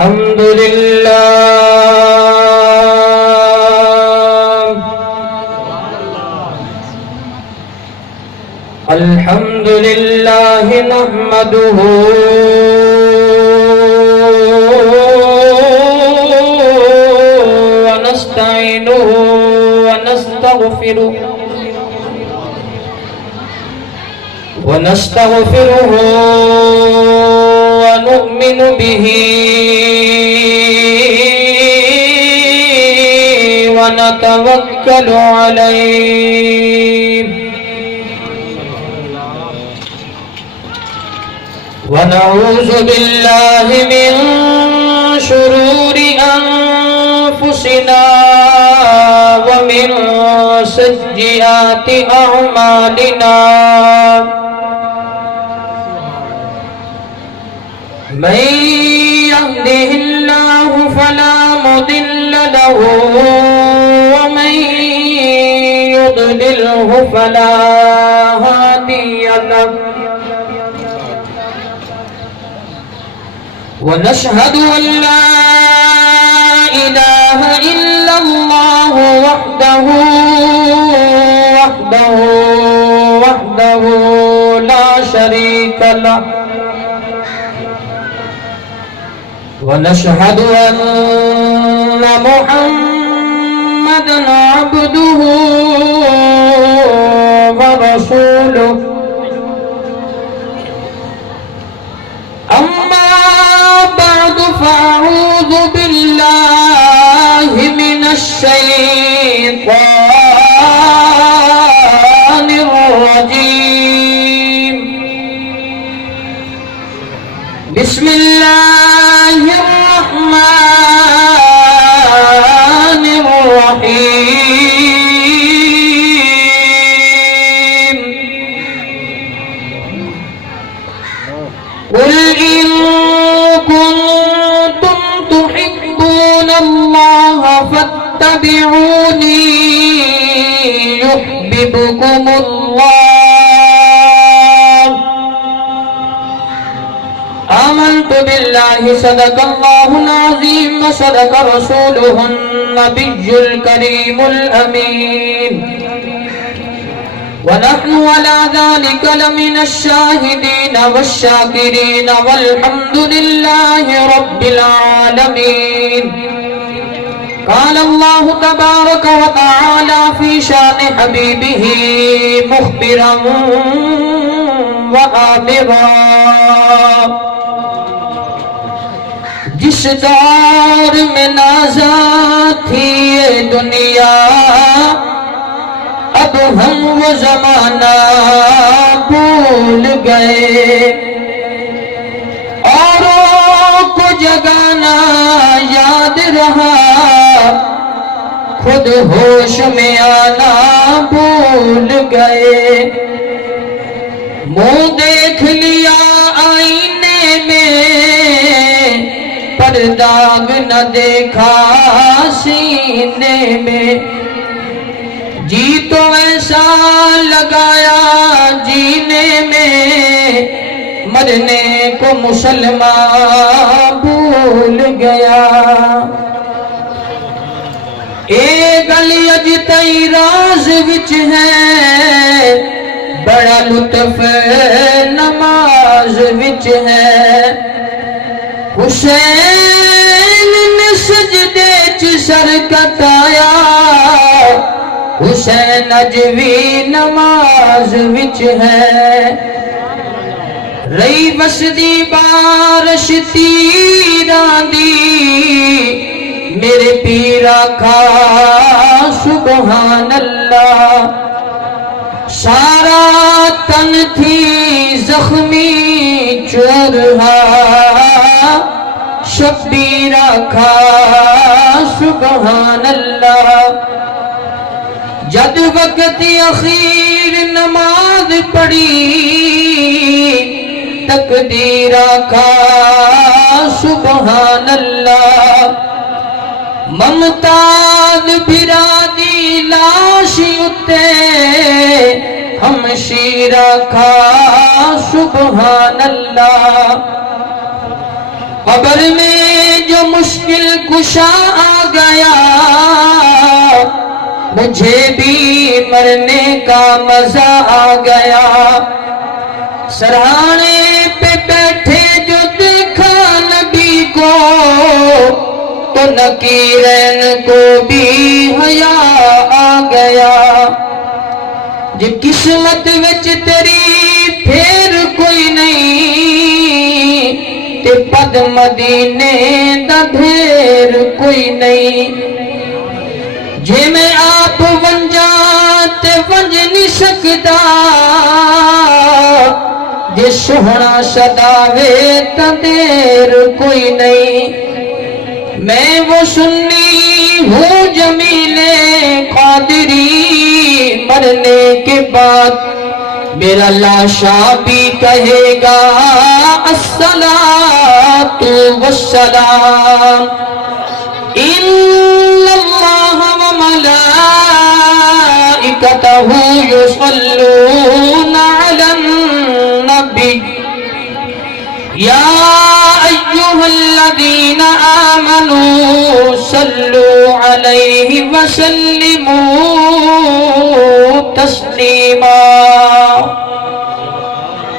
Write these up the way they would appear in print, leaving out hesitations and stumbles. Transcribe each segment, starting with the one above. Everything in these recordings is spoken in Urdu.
الحمد لله الحمد لله نحمده ونستعينه ونستغفره ونؤمن به ونتوكل عليه ونعوذ بالله من شرور أنفسنا ومن سيئات أعمالنا من يهده الله فلا مضل له ومن يضلله فلا هادي له ونشهد أن لا إله إلا الله وحده لا شريك له ونشهد أن محمدًا عبده ورسوله أما بعد فأعوذ بالله من الشيطان الرجيم بسم الله الرحمن الرحيم قل إن كنتم تحبون الله فاتبعوني يحببكم الله آمنت بالله صدق الله العظيم وصدق رسوله النبي الكريم الأمين ونحن على ذلك لمن الشاهدين والشاكرين والحمد لله رب العالمين قال الله تبارك وتعالى في شان حبيبه مخبرا وآمرا جس دور میں نازا تھی یہ دنیا اب ہم وہ زمانہ بھول گئے اوروں کو جگانا یاد رہا خود ہوش میں آنا بھول گئے منہ دیکھ لیا آئینے میں پر داغ نہ دیکھا سینے میں جی تو ایسا لگایا جینے میں مرنے کو مسلمان بھول گیا اے گلی اج تئی راز وچ ہے بڑا لطف نماز وچ ہے حسین نے سجدے چ سر کٹایا حسین اج وی نماز وچ ہے رہی وسدی بارش تیراں دی میرے پیرا کھا سبحان اللہ سارا تن تھی زخمی چورہا شبیر کھا سبحان اللہ جد وقت اخیر نماز پڑھی تقدیر کھا سبحان اللہ ممتاز بھرا دی لاش اتے ہم شیرہ کھا سبحان اللہ قبر میں جو کشا آ گیا، مجھے بھی مرنے کا مزہ آ گیا۔ سرہانے پہ بیٹھے جو دیکھا نبی کو، تو نکیرین کو بھی حیا آ گیا۔ جے قسمت وچ تیری پھر کوئی نہیں، تے پد مدینے دا ڈھیر کوئی نہیں۔ جے میں آپ ونجاں تے ونج نہیں سکدا، جے سوہنا صداوے تاں دیر کوئی نہیں۔ میں وہ سنی ہوں جمیل قادری، مرنے کے بعد میرا لاشا بھی کہے گا الصلاۃ والسلام۔ ان اللہ وملائکتہ یصلون علی النبی یا ایہا الذین آمنوا صلوا علیہ وسلموا تسلیما۔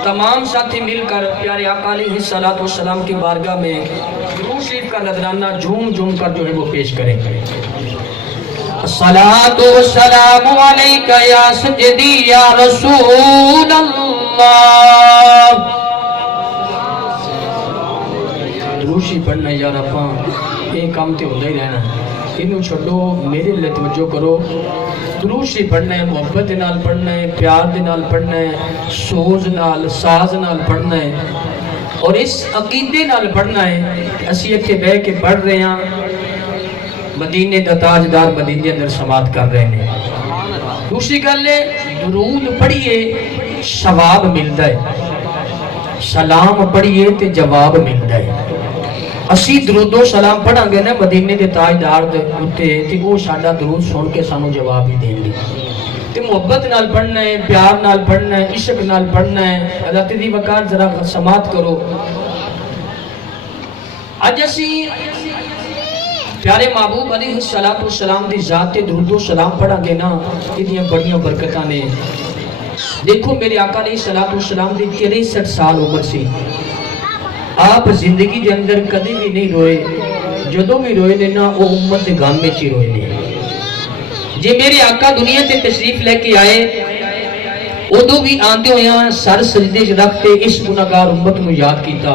تمام ساتھی مل کر پیارے آقا علیہ الصلوۃ والسلام کی بارگاہ میں درود شریف کا نذرانہ جھوم جھوم کر جو ہے وہ پیش کریں۔ الصلاۃ والسلام علیک یا سیدی یا رسول اللہ۔ دروشی پڑھنا یار اپاں یہ کام تے ہوتا ہی رہنا، انہوں چھوڑو، میرے لئے توجہ کرو۔ دروشی پڑھنا ہے، محبت نال پڑھنا ہے، پیار دے نال پڑھنا ہے، سوز نال ساز نال پڑھنا ہے، اور اس عقیدے نال پڑھنا ہے۔ اسی اتھے بہ کے پڑھ رہے ہیں، مدینے دا تاجدار مدینے اندر سماعت کر رہے ہیں۔ دوسری گل ہے، درود پڑھیے ثواب ملتا ہے، سلام پڑھیے تے جواب ملتا ہے۔ اسی درود و سلام پڑھا گے نا مدینے دے تاجدار دے اتے، تے وہ ساڈا درود سن کے سانو جواب ہی دیں گے۔ تے محبت نال پڑھنا ہے، پیار نال پڑھنا ہے، عشق نال پڑھنا ہے۔ حضرت دی وقار ذرا سماعت کرو۔ اج اسی پیارے محبوب علیہ الصلوۃ والسلام دی ذات تے درود و سلام پڑھا گے نا، اتنی بڑیاں برکتاں نے۔ دیکھو میرے آقا علیہ الصلوۃ والسلام دی 63 سال عمر سی، آپ زندگی دے اندر کدی بھی نہیں روئے، جدوں بھی روئے نے نا وہ امت دے غم وچ ہی روئے نے۔ جے میرے آقا دنیا تے تشریف لے کے آئے، ادو بھی آندے ہوئے سر سجدے چ رکھ کے اس گناہگار امت نو یاد کیتا،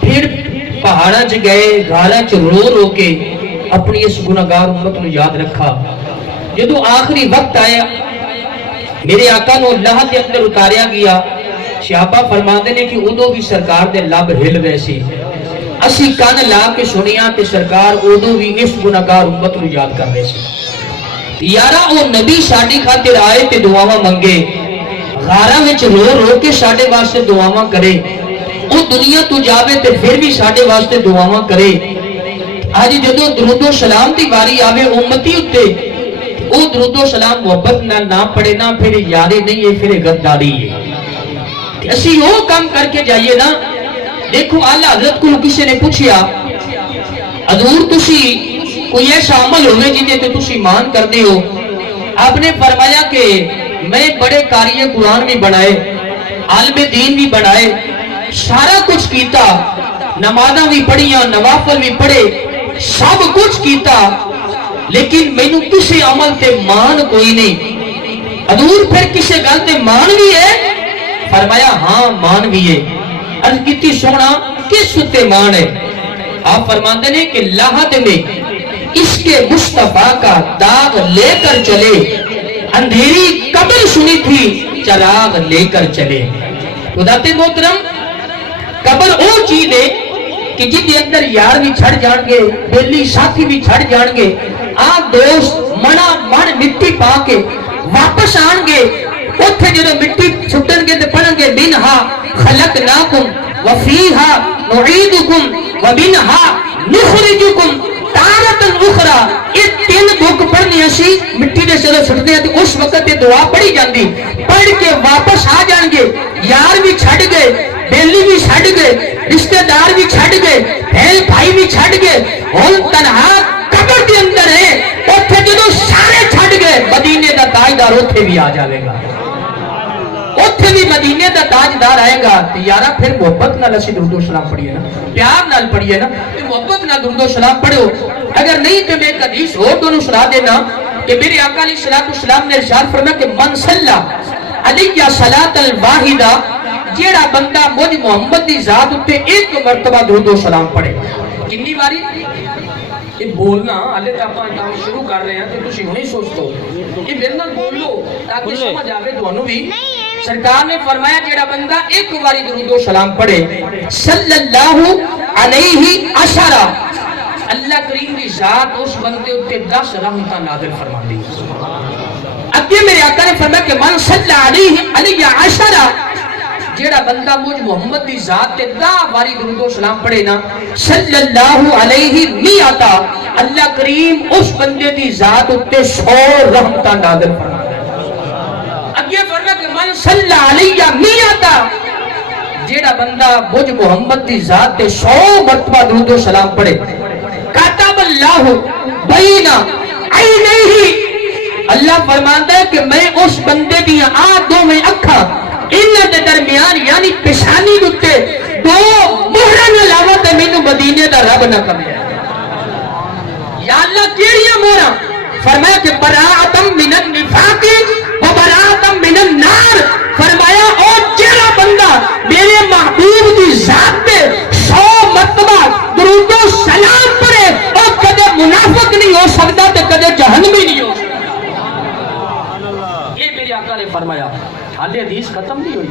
پھر پہاڑاں چ گئے، غاراں چ رو رو کے اپنی اس گناہگار امت نو یاد رکھا۔ جدوں آخری وقت آیا، میرے آقا نو اللہ دے اندر اتاریا گیا، صحابہ فرماندے نے کہ ادو بھی سرکار دے لب ہل رہے سی، اسی کان لا کے سنیا تے سرکار ادو بھی اس گناہگار امت نو یاد کر رہے سی۔ یارا او نبی ساڈی خاطر آئے تے دعاواں منگے، غاراں وچ رو رو کے ساڈے واسطے دعاواں کرے، او دنیا تو جاوے تے پھر بھی ساڈے واسطے دعاواں کرے۔ اج جدوں درود و سلام دی واری آوے امتی اتے، او درود و سلام محبت نال نہ پڑھے نا، پھر یاری نہیں ہے، پھر غداری ہے۔ اسی وہ کام کر کے جائیے نا۔ دیکھو اعلی حضرت کو کسی نے پوچھیا، حضور تسی کوئی ایسا عمل ہوئے جنہیں تے تسی مان کر دے ہو؟ آپ نے فرمایا کہ میں بڑے قاری قرآن بھی بنائے، عالم دین بھی بنائے، سارا کچھ کیتا، نمازاں بھی پڑھیاں، نوافل بھی پڑھے، سب کچھ کیتا، لیکن مینوں کسی عمل تے مان کوئی نہیں۔ حضور پھر کسی گل تے مان بھی ہے؟ فرمایا ہاں مان بھی ہے۔ عرض کیتی سونا کس تے مان ہے؟ آپ فرماتے ہیں کہ لاہد میں اس کے مصطفیٰ کا داغ لے کر چلے، اندھیری قبر سنی تھی چراغ لے کر چلے۔ خدات محترم، قبر او چیز ہے کہ جن کے اندر یار بھی چھڑ جان گے، بیلی ساتھی بھی چھڑ جان گے، آپ دوست منا من مٹی پا کے واپس آن گے، اتھے جدو مٹی چھٹن گے تے پڑھن گے منہا خلقناکم وفیہا نعیدکم ومنہا نخرجکم تارتن اخرى۔ یہ تین بک پڑھنی اسی مٹی دے چلو چھٹنے ہیں، اس وقت یہ دعا پڑھی جاندی، پڑھ کے واپس آ جان گے، یار بھی چھڑ گئے، بیلی بھی چھڑ گئے, رشتہ دار بھی چھڑ گئے, بہن بھائی بھی چھڑ گئے, ہن تنہا قبر دے اندر ہے. اوتھے جدوں سارے چھڑ گئے مدینے دا تاجدار اوتھے بھی آ جاوے گا, اوتھے بھی مدینے دا تاجدار آئے گا. تے یارا پھر محبت نال اسی درود و سلام پڑھیے نا, پیار نال پڑھیے نا, تے محبت نال درود و سلام پڑھو. اگر نہیں تو میں ایک حدیث اور دونوں سنا دینا کہ میرے آقا علیہ السلام نے ارشاد فرمایا کہ من صلی علیہ صلاۃ الواحدہ, جیڑا بندہ مجھ محمد دی ذات اتے ایک مرتبہ درود و سلام پڑھے. کتنی باری یہ بولنا اللہ تعالیٰ کام شروع کر رہے ہیں تو تسی ہونے سوچ دو کہ میرے نال بول لو تاکہ سمجھ آوے تانوں بھی. سرکار نے فرمایا جیڑا بندہ ایک باری درود و سلام پڑھے صلی اللہ علیہ عشرہ, اللہ کریم دی ذات اس بندے اتے 10 رحمتاں نازل فرما دی. اگے میرے آقا نے فرمایا کہ من صلی علیہ عشرہ, جیڑا بندہ مجھ محمد دی ذات تے 10 باری درود و سلام پڑھے نا صلی اللہ علیہ میعتا, اللہ کریم اس بندے دی ذات اتے 100 رحمتاں نازل فرما دے. اگے فرمایا کہ من صلی علیہ میعتا, جیڑا بندہ مجھ محمد دی ذات تے 100 مرتبہ درود و سلام پڑھے کتب اللہ بین عینیہ, اللہ فرماتا ہے کہ میں اس بندے دی آنکھوں میں اکھاں انہاں دے درمیان یعنی پیشانی دے 2 مہراں علاوہ تے مینوں مدینے دا رب نہ کرے. یا اللہ کیڑیاں مہراں؟ فرمایا کہ براءۃ من النفاق و براءۃ من النار. فرمایا او جیڑا بندہ میرے محبوب دی ذات تے 100 مرتبہ درود و سلام پڑھے او کدے منافق نہیں ہو سکتا تے کدے جہنمی نہیں ہو سکتا. یہ میرے آقا نے فرمایا. حالے حدیث ختم نہیں ہوئی,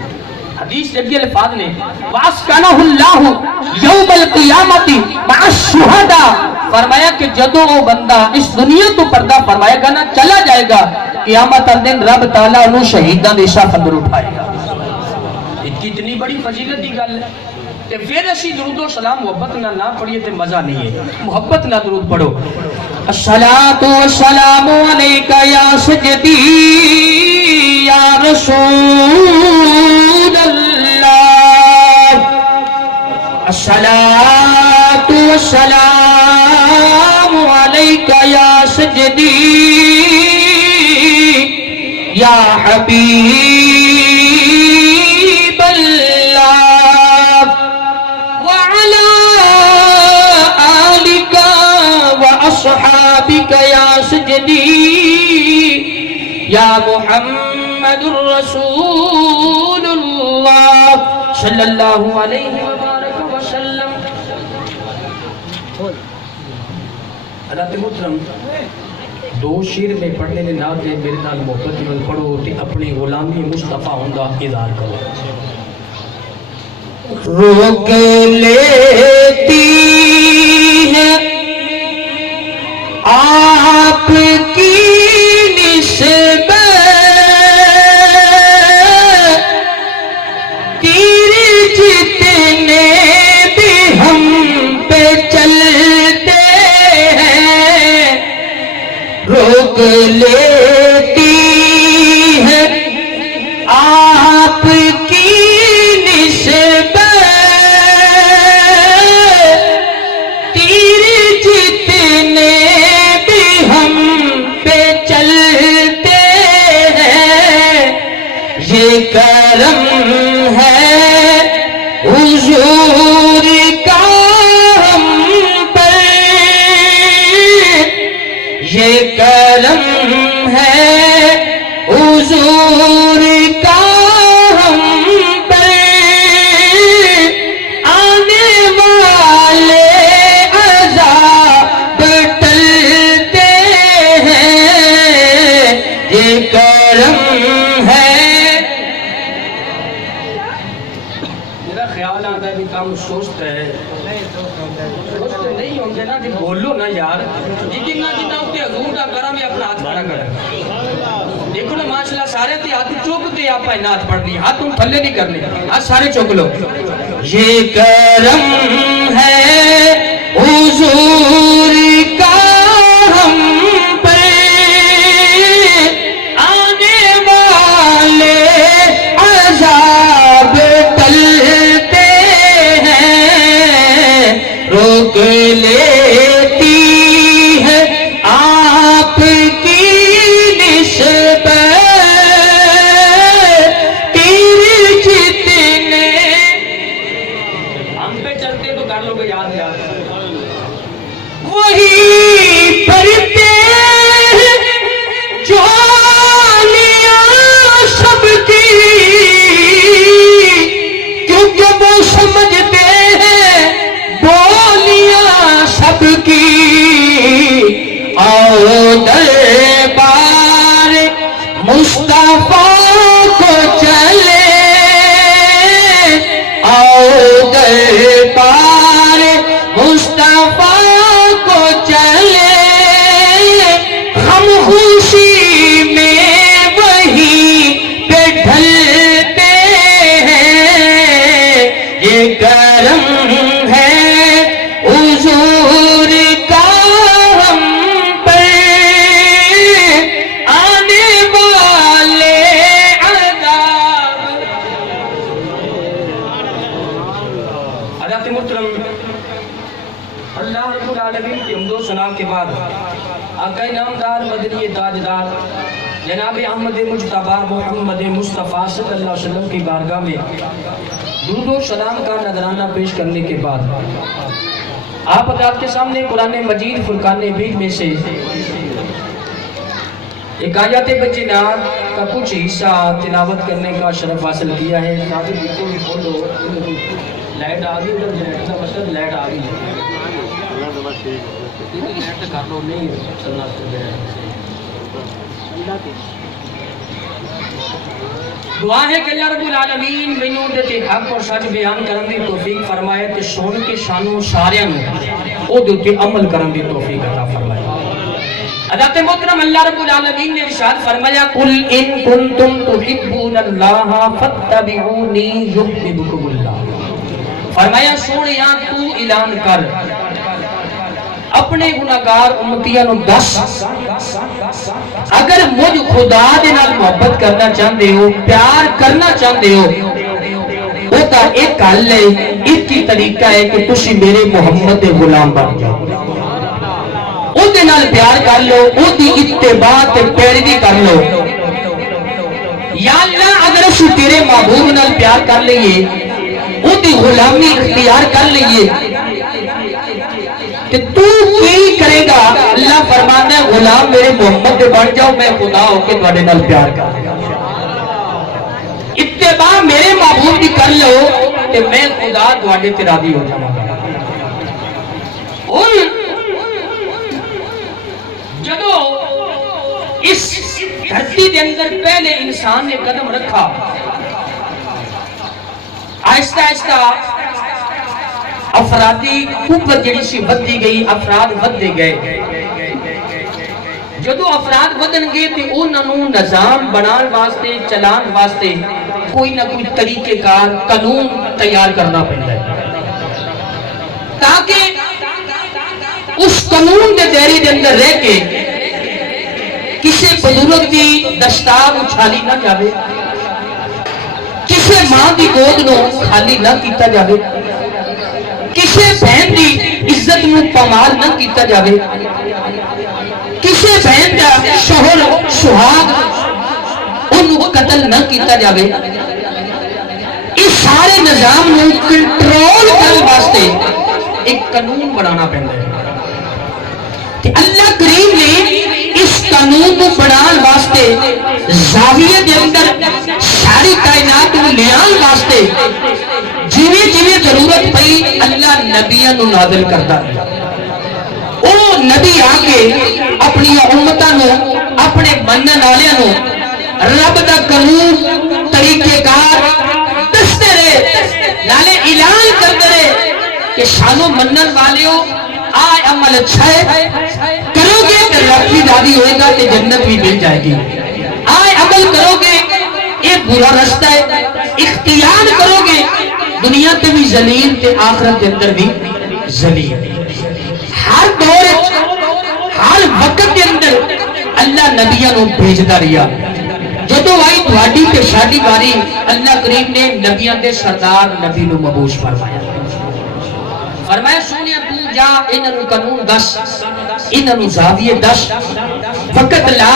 حدیث جگہ الفاظ نے وَاسْكَنَهُ اللَّهُ يَوْمَ الْقِيَامَةِ مَعَ الشُّهَدَاءِ, فرمایا کہ جدو وہ بندہ اس دنیا تو پردہ فرمائے گا نا چلا جائے گا, قیامت دن رب تعالیٰ انہوں شہیداں دے صف اندر اٹھائے گا. کتنی بڑی فضیلت دی گل ہے. تے پھر اسی درود و سلام محبت نہ پڑھیے تے مزہ نہیں ہے, محبت نہ درود پڑھو. الصلاۃ والسلام علیک یا سیدی یا رسول اللہ, الصلاۃ والسلام علیک یا سیدی یا حبیب اللہ وعلی آلک وأصحابك يا سجدي يا محمد رسول الله صلی اللہ علیہ وبارک وسلم. حضرت محترم 2 شیر میں پڑھنے نے نہ دے میرے نال محبت نال پڑھو تے اپنی غلامی مصطفیٰ ہوندا اظہار کرو. روک لیتی ہے آپ کی نسبت تیر جتنے بھی ہم پہ چلتے ہیں, روک لیتی ہے آپ کی نسبت تیر جتنے کرم ہے حضور کا ہم پر, یہ کرم ہے حضور کا ہم پر, آنے والے عذاب ٹلتے ہیں, یہ کرم ہے. خیال آتا ہے کہ کام سوچتا ہے سوچتے نہیں ہوں گے نا کہ بولو نا یار جتنا ہوتے حضور کا کرم بھی اپنا ہاتھ کھڑا کریں. دیکھو نا ماشاءاللہ سارے تے ہاتھ چوکتے آپ پہ ہاتھ پڑھنی, ہاتھ تم تھلے نہیں کرنے, ہاتھ سارے چوک لو. یہ کرم ہے حضور کا ہم پہ, آنے والے عذاب ٹلتے وہی پڑھتے جو سب کی، کیونکہ وہ سمجھتے ہیں بولیاں سب کی، آؤ دربار مصطفیٰ کو چلے، آؤ دربار مصطفیٰ کو چلے، ہم خوشی میں وہی پہ ڈھلتے ہیں، یہ کرم ہے حضور کا ہم پر، آنے والے عذاب۔ حضرات محترم، اللہ رب العالمین کی حمد و ثنا کے بعد آقا نامدار مدنی تاجدار جناب احمد مجتبی محمد مصطفیٰ صلی اللہ علیہ وسلم کی بارگاہ میں درود و سلام کا نذرانہ پیش کرنے کے بعد آپ حضرات کے سامنے قرآن مجید فرقان حمید میں سے ایک آیات بینات کا کچھ حصہ تلاوت کرنے کا شرف حاصل کیا ہے۔ لائٹ آ گئی، لائٹ کا مطلب لائٹ آ گئی ہے، دعا ہے کہ اللہ رب العالمین مینوں دے حق اور سچ بیان کرن دی توفیق فرمائے تے سن کے سانوں سارے نوں او دے عمل کرن دی توفیق عطا فرمائے۔ حضرت محترم، اللہ رب العالمین نے ارشاد فرمایا قل ان کنتم تحبون اللہ فاتبعونی یحببکم اللہ، فرمایا سونیا تو اعلان کر اپنے گناہگار امتیاں نوں دس، اگر مجھ خدا دے نال محبت کرنا چاہتے ہو، پیار کرنا چاہتے ہو، وہ تا ایک حل ہے، ایک ہی طریقہ ہے کہ تسی میرے محمد دے غلام بن جاؤ، او دے نال پیار کر لو، او دی اتباع تے پیروی کر لو۔ یا اللہ اگر اسی تیرے محبوب نال پیار کر لئیے، او دی غلامی اختیار کر لئیے، کہ تو کی کرے گا؟ اللہ فرماتا ہے غلام میرے محمد دے بن جاؤ، میں خدا ہو کے تواڈے نال پیار کر گا، اتباع میرے محبوب دی کر لو کہ میں خدا تواڈے تے راضی ہو جاواں گا۔ اور جدو اس دھرتی دے اندر پہلے انسان نے قدم رکھا، آہستہ آہستہ افرادی قوت جڑی سی بدھی گئی، افراد بدھے گئے۔ جدو افراد بدن گئے تے انہاں نوں نظام بنان واسطے، چلان واسطے کوئی نہ کوئی طریقے کار قانون تیار کرنا پڑتا ہے، تاکہ اس قانون دے دائرے دے اندر رہ کے کسی بزرگ دی دستار اچھالی نہ جاوے، کسی ماں دی گود نو خالی نہ کیتا جاوے، کسی بہن دی عزت نو پامال نہ کیتا جاوے، کسی بہن دا شوہر سہاگ انہوں قتل نہ کیتا جاوے۔ اس سارے نظام نو کنٹرول کرنے واسطے ایک قانون بنانا پڑتا ہے، کہ اللہ کریم نے اس قانون کو بنان واسطے زاویہ دے اندر ساری کائنات کو لیان واسطے جیویں جیویں ضرورت پئی اللہ نبیوں نو نازل کرتا ہے۔ او نبی آکے اپنی امتاں نو، اپنے منن والیاں نو رب دا قانون طریقے کار دستے رہے، نالے اعلان کرتے رہے کہ سانو منن والیوں آئے عمل اچھا ہے، کرو گے تو رب بھی راضی ہوئے گا کہ جنت بھی مل جائے گی، آئے عمل کرو گے یہ برا رستہ ہے، اختیار کرو گے دنیا تے بھی ذلیل تے آخرت کے اندر بھی ذلیل۔ ہر دور ہر وقت کے اندر اللہ نبیوں کو بھیجتا رہا، جدو آئی تھوڑی تے شادی باری اللہ کریم نے نبیوں دے سردار نبی نو مبعوث فرمایا، فرمایا سونیا تو جا انہاں نو قانون دس، انہاں نو زاویے دس، وقت لا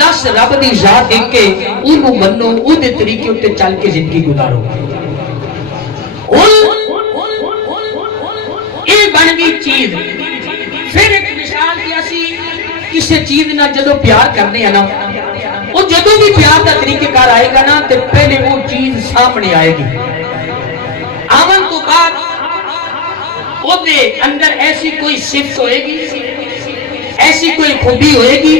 دس، رب دی ذات دیکھ کے انہوں منو، ان دے طریقے اتے چل کے زندگی گزارو۔ یہ بن گئی چیز، پھر ایک مثال کی اسی کسی چیز نہ جدو پیار کرنے ہیں نا وہ جدو بھی پیار کا طریقہ کار آئے گا نا تو پہلے وہ چیز سامنے آئے گی آمن تو بعد وہ دے اندر ایسی کوئی صفت ہوئے گی ایسی کوئی خوبی ہوئے گی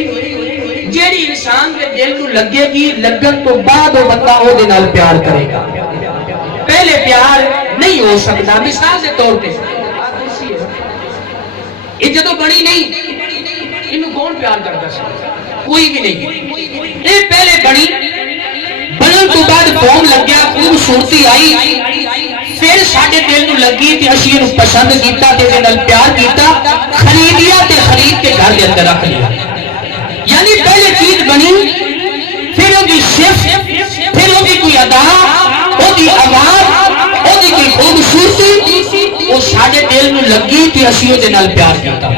جیڑی انسان کے دل کو لگے گی لگن تو بعد وہ بندہ وہ دے نال پیار کرے گا پہلے پیار نہیں ہو سکتا مثال کے طور پہ یہ جدو بڑی نہیں انہوں کون پیار کرتا سکتا کوئی بھی نہیں یہ پہلے بڑی بنن تو بعد فون لگ گیا خوبصورتی آئی پھر ساڈے دل نو لگی تے اسی نو پسند کیتا تے نال پیار کیتا خریدیا تے خرید کے گھر دے اندر رکھ لیا یعنی پہلے چیز بنی پھر وہ دی صفت پھر وہ دی کوئی ادا وہ دی آواز وہ دی کوئی خوبصورتی وہ ساڈے دل نو لگی تے اسی دے نال پیار کیتا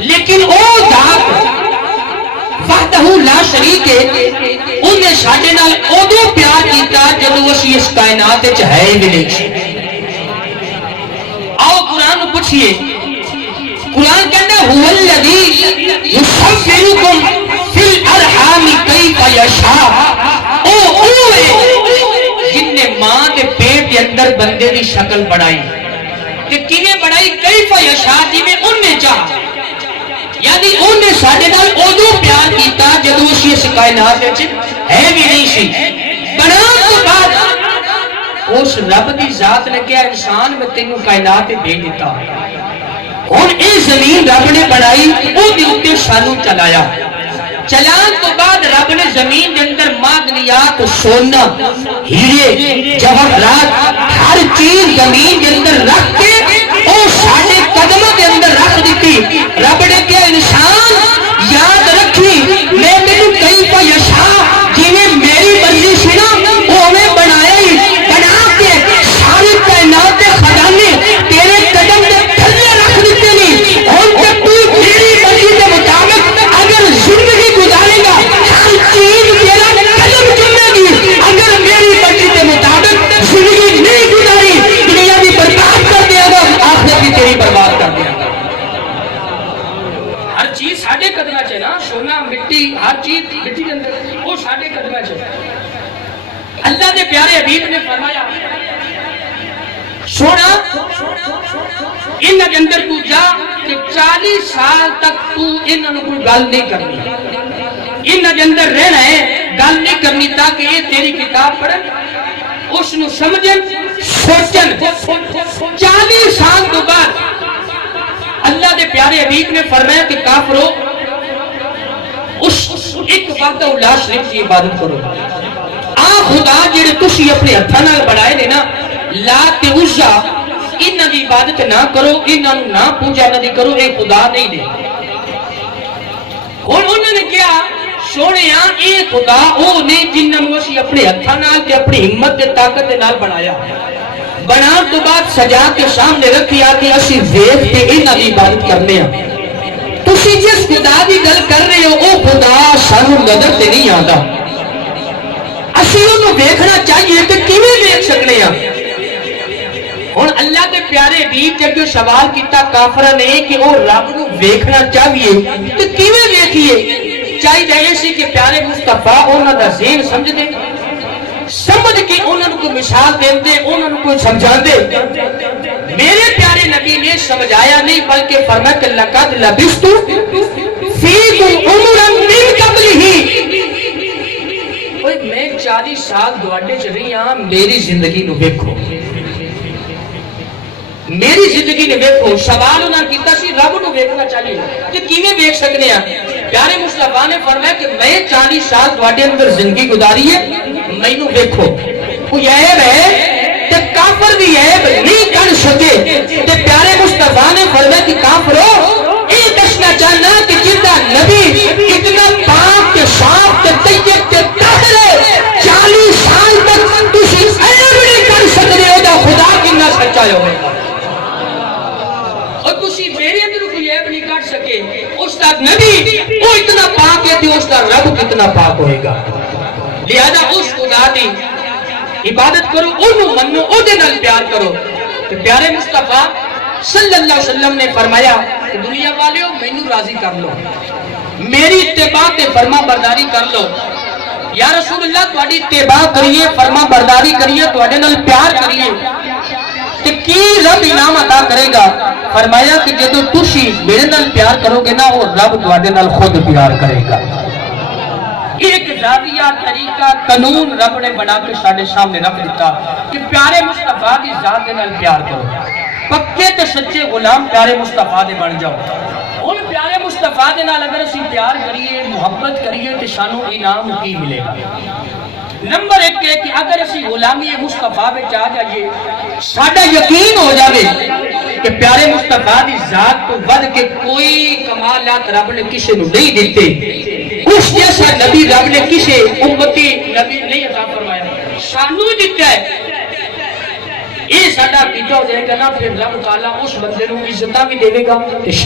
لیکن او ذات وحدہ لا شریک ہے انہیں ساڈے نال ادو پیار کیتا جدو اسی اس کائنات وچ ہے ہی نہیں آؤ قرآن پوچھئے قرآن کہنا هو الذی یصورکم فی الارحام کیف یشاء او جن نے ماں کے پیٹ کے اندر بندے دی شکل بنائی کہ کیویں بنائی کیف یشاء جویں انہیں چاہ یعنی انہیں ساڈے نال ادو پیار کیتا جدو اسی اس کائنات وچ ہے بھی نہیں سی بنا تو بعد اس رب دی ذات نے کیا انسان میں تینوں کائنات دے دیتا ہن اے زمین رب نے بنائی او دے اوتے سانو چلایا چلان تو بعد رب نے زمین کے اندر معدنیات سونا ہیرے جواہرات ہر چیز زمین کے اندر رکھ کے او ساڈے قدموں کے اندر رکھ دیتی رب نے کیا انسان یاد رکھی میں تینوں کئی پا یشا جنہیں میری مرضی سی نا وہ میں بنایا ہی بنا کے ساری کائنات کے خزانے تیرے قدم کے تھلے رکھ دیتے نہیں اور جب تو میری مرضی کے مطابق اگر زندگی گزارے گا ہر چیز تیرا قدم چلے گی اگر میری مرضی کے مطابق زندگی نہیں گزاری دنیا بھی برباد کر دیا گا آخرت بھی تیری برباد کر دیا گا ہر چیز ساڑھے قدمہ چھے نا سونا مٹی ہر چیز مٹی کے اندر وہ ساڑھے قدمہ چھے اللہ نے پیارے حبیب نے فرمایا سونا ان کے اندر تو جا کہ 40 سال تک تو انہوں کوئی گل نہیں کرنی ان کے اندر رہنا ہے گل نہیں کرنی تاکہ یہ تیری کتاب پڑھن اس نو سمجھن سوچن 40 سال تو بعد اللہ دے پیارے حبیب نے فرمایا کہ کافرو اس ایک وقت اللہ شریف کی عبادت کرو خدا جڑے تسی اپنے ہتھاں نال بنائے نے نا لات تے عزا انہاں دی عبادت نہ کرو انہاں نو نہ پوجا نہ دی کرو اے خدا نہیں دے ہن انہوں نے کیا سونیا اے خدا او نے جنہاں نو اسی اپنے ہتھاں نال تے اپنی ہمت تے طاقت دے نال بنایا بنا تو بعد سجا کے سامنے رکھی آتی اسی ویخ تے انہاں دی عبادت کرنے ہیں تسی جس خدا دی گل کر رہے ہو او خدا سانو نظر تے نہیں آتا اسی انہوں دیکھنا چاہیے تو کیویں دیکھ سکنے ہیں اور اللہ کے پیارے حبیب جب جو سوال کیتا کافرہ نے کہ وہ رب کو دیکھنا چاہیے تو کیویں دیکھیے چاہیے ایسی کہ پیارے مصطفیٰ انہوں دا ذہن سمجھ دے سمجھ کے انہوں کو مثال دے دے انہوں کو سمجھا دے میرے پیارے نبی نے سمجھایا نہیں بلکہ فرمایا کہ لقد لبثت فیکم عمرا من قبلہ میں 40 سال دوڑے چل رہی ہاں میری زندگی نو دیکھو میری زندگی نے دیکھو سوال انہاں کیتا سی رب نو دیکھنا چاہیے کہ کیویں دیکھ سکنے ہیں پیارے مصطفیٰ نے فرمایا کہ میں 40 سال دوڑے اندر زندگی گزاری ہے مینوں دیکھو کوئی عیب ہے تے کافر بھی عیب نہیں کر سکے تے پیارے مصطفیٰ نے فرمایا کہ کافرو یہ دسنا چاہنا کہ جنہ نبی اتنا پاک کے صاف تے طیب تے طاہر ہے 40 سال تک تسی عیب نہیں کر سکتے ہو دا خدا کتنا سچا ہوئے گا اور تسی میرے اندر کوئی عیب نہیں کر سکے اس کا نبی وہ اتنا پاک ہے کہ اس کا رب کتنا پاک ہوئے گا لہذا اس خدا دی عبادت کرو انہوں منو او دے نال پیار کرو کہ پیارے مصطفیٰ صلی اللہ علیہ وسلم نے فرمایا دنیا والیو مینوں راضی کر لو، میری اتباع تے فرما برداری کر لو۔ یا رسول اللہ تواڈی اتباع کریے، فرما برداری کریے، تواڈے نال پیار کریے تے کی رب انعام عطا کرے گا؟ فرمایا کہ جدوں تسی میرے نال پیار کرو گے نا، وہ رب تواڈے نال خود پیار کرے گا۔ ایک زاویہ طریقہ قانون رب نے بنا کے ساڈے سامنے رکھ دیتا کہ پیارے مصطفیٰ دی ذات دے نال پیار کرو، پکے تے سچے غلام پیارے مصطفیٰ دے بن جاؤ۔ ان پیارے مصطفیٰ دے نال اگر اسی پیار کریے، محبت کریے تے سانو انعام کی ملے گا؟ نمبر ایک ہے کہ اگر اسی غلامی مصطفیٰ وچ آ جائیے، ساڈا یقین ہو جاوے کہ پیارے مصطفیٰ دی ذات تو ود کے کوئی کمالات رب نے کسی نو نہیں دیتے، اس جیسا نبی رب نے کسی امتی نبی نہیں عطا فرمایا، سانو دیتا ہے۔ یہ ساڈا عقیدہ ہو جائے گا نا، پھر رب تعالیٰ اس بندے نو عزتاں بھی دے گا۔